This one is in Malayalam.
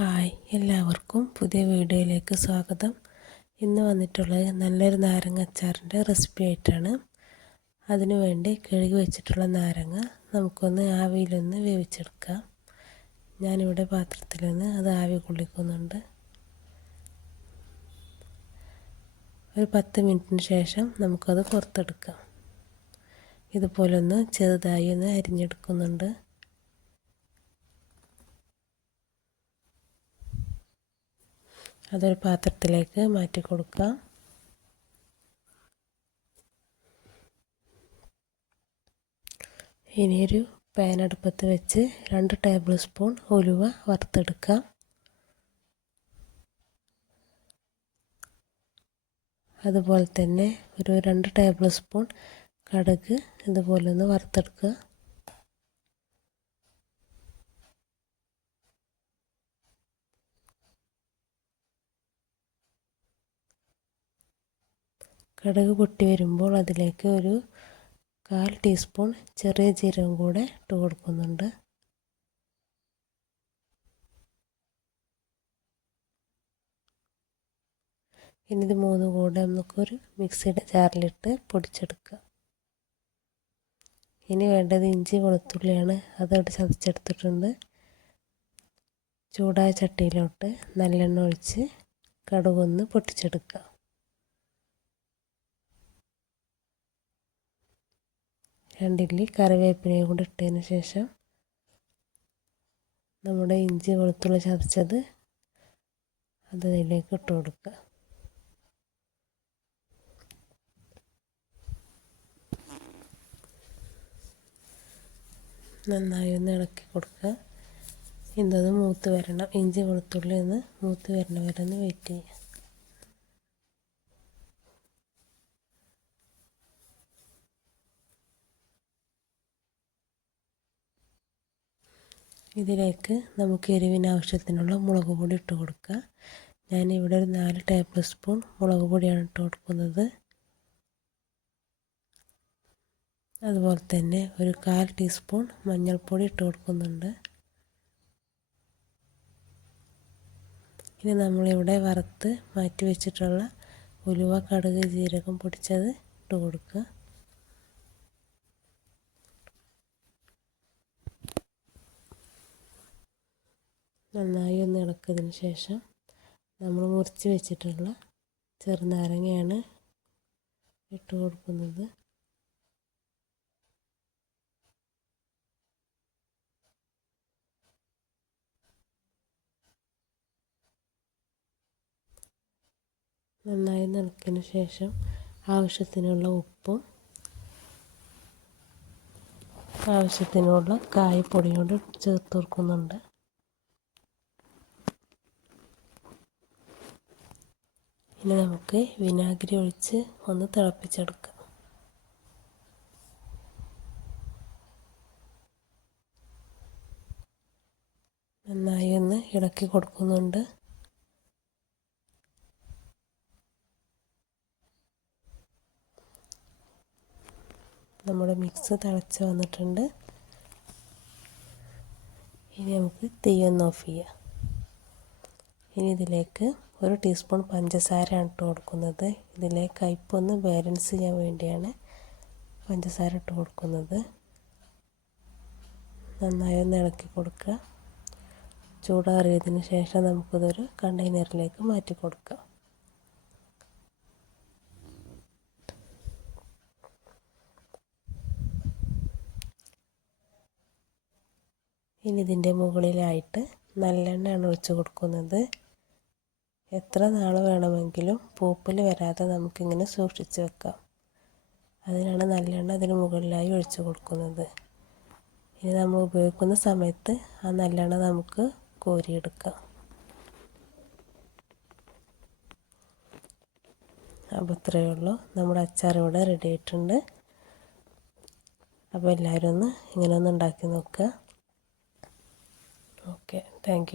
ഹായ് എല്ലാവർക്കും പുതിയ വീഡിയോയിലേക്ക് സ്വാഗതം. ഇന്ന് വന്നിട്ടുള്ളത് നല്ലൊരു നാരങ്ങ അച്ചാറിന്റെ റെസിപ്പി ആയിട്ടാണ് അതിനു വേണ്ടി കഴുകി വെച്ചിട്ടുള്ള നാരങ്ങ നമുക്കൊന്ന് ആവിയിലൊന്ന് വേവിച്ചെടുക്കാം. ഞാനിവിടെ പാത്രത്തിൽ നിന്ന് അത് ആവി കൊള്ളിക്കുന്നുണ്ട്. ഒരു പത്ത് മിനിറ്റിന് ശേഷം നമുക്കത് പുറത്തെടുക്കാം. ഇതുപോലൊന്ന് ചെറുതായി ഒന്ന് അരിഞ്ഞെടുക്കുന്നുണ്ട്. അതൊരു പാത്രത്തിലേക്ക് മാറ്റി കൊടുക്കുക. ഇനിയൊരു പാൻ അടുപ്പത്ത് വെച്ച് രണ്ട് ടേബിൾ സ്പൂൺ ഉലുവ വറുത്തെടുക്കാം അതുപോലെ തന്നെ ഒരു രണ്ട് ടേബിൾ സ്പൂൺ കടുക് ഇതുപോലെ ഒന്ന് വറുത്തെടുക്കുക. കടുക് പൊട്ടി വരുമ്പോൾ അതിലേക്ക് ഒരു കാൽ ടീസ്പൂൺ ചെറിയ ജീരകം കൂടെ ഇട്ട് കൊടുക്കുന്നുണ്ട്. ഇനി ഇത് മൂന്ന് കൂടെ നമുക്കൊരു മിക്സിയുടെ ജാറിലിട്ട് പൊടിച്ചെടുക്കുക ഇനി വേണ്ടത് ഇഞ്ചി വെളുത്തുള്ളിയാണ്. അതവിടെ ചതച്ചെടുത്തിട്ടുണ്ട്. ചൂടായ ചട്ടിയിലോട്ട് നല്ലെണ്ണ ഒഴിച്ച് കടുകൊന്ന് പൊട്ടിച്ചെടുക്കുക രണ്ടില്ലി കറിവേപ്പിലയും കൂടി ഇട്ടതിന് ശേഷം നമ്മുടെ ഇഞ്ചി വെളുത്തുള്ളി ചതച്ചത് അത് അതിലേക്ക് ഇട്ട് കൊടുക്കുക. നന്നായി ഒന്ന് ഇളക്കി കൊടുക്കുക. ഇന്നത് മൂത്ത് വരണം. ഇഞ്ചി വെളുത്തുള്ളി ഒന്ന് മൂത്ത് വരണ വരെ ഒന്ന് വെയിറ്റ് ചെയ്യുക. ഇതിലേക്ക് നമുക്ക് എരിവിന് ആവശ്യത്തിനുള്ള മുളക് പൊടി ഇട്ട് കൊടുക്കുക. ഞാനിവിടെ ഒരു നാല് ടേബിൾ സ്പൂൺ മുളക് പൊടിയാണ് ഇട്ട് കൊടുക്കുന്നത്. അതുപോലെ തന്നെ ഒരു കാൽ ടീസ്പൂൺ മഞ്ഞൾപ്പൊടി ഇട്ട് കൊടുക്കുന്നുണ്ട്. ഇനി നമ്മളിവിടെ വറുത്ത് മാറ്റി വെച്ചിട്ടുള്ള ഉലുവ കടുക് ജീരകം പൊടിച്ചത് ഇട്ട് കൊടുക്കുക. നന്നായി ഒന്ന് ഇളക്കിയതിന് ശേഷം നമ്മൾ മുറിച്ച് വെച്ചിട്ടുള്ള ചെറുനാരങ്ങയാണ് ഇട്ട് കൊടുക്കുന്നത്. നന്നായി നിളക്കിയതിന് ശേഷം ആവശ്യത്തിനുള്ള ഉപ്പും ആവശ്യത്തിനുള്ള കായപ്പൊടിയും ചേർത്ത് കൊടുക്കുന്നുണ്ട്. ഇനി നമുക്ക് വിനാഗിരി ഒഴിച്ച് ഒന്ന് തിളപ്പിച്ചെടുക്കാം. നന്നായി ഒന്ന് ഇളക്കി കൊടുക്കുന്നുണ്ട്. നമ്മുടെ മിക്സ് തിളച്ച് വന്നിട്ടുണ്ട്. ഇനി നമുക്ക് തീയൊന്ന് ഓഫ് ചെയ്യാം. ഇനി ഇതിലേക്ക് ഒരു ടീസ്പൂൺ പഞ്ചസാരയാണ് ഇട്ട് കൊടുക്കുന്നത്. ഇതിലെ കയ്പൊന്ന് ബാലൻസ് ചെയ്യാൻ വേണ്ടിയാണ് പഞ്ചസാര ഇട്ട് കൊടുക്കുന്നത്. നന്നായി ഒന്ന് ഇളക്കി കൊടുക്കുക. ചൂടാറിയതിന് ശേഷം നമുക്കിതൊരു കണ്ടെയ്നറിലേക്ക് മാറ്റി കൊടുക്കാം. ഇനി ഇതിന്റെ മുകളിലായിട്ട് നല്ലെണ്ണയാണ് ഒഴിച്ച് കൊടുക്കുന്നത്. എത്ര നാൾ വേണമെങ്കിലും പൂപ്പൽ വരാതെ നമുക്കിങ്ങനെ സൂക്ഷിച്ച് വെക്കാം. അതിനാണ് നല്ലെണ്ണ അതിന് മുകളിലായി ഒഴിച്ച് കൊടുക്കുന്നത്. ഇനി നമ്മൾ ഉപയോഗിക്കുന്ന സമയത്ത് ആ നല്ലെണ്ണ നമുക്ക് കോരിയെടുക്കാം. അപ്പോൾ ഇത്രയേ ഉള്ളൂ. നമ്മുടെ അച്ചാർ ഇവിടെ റെഡി ആയിട്ടുണ്ട്. അപ്പോൾ എല്ലാവരും ഒന്ന് ഇങ്ങനെ ഒന്ന് ഉണ്ടാക്കി നോക്കുക. Okay thank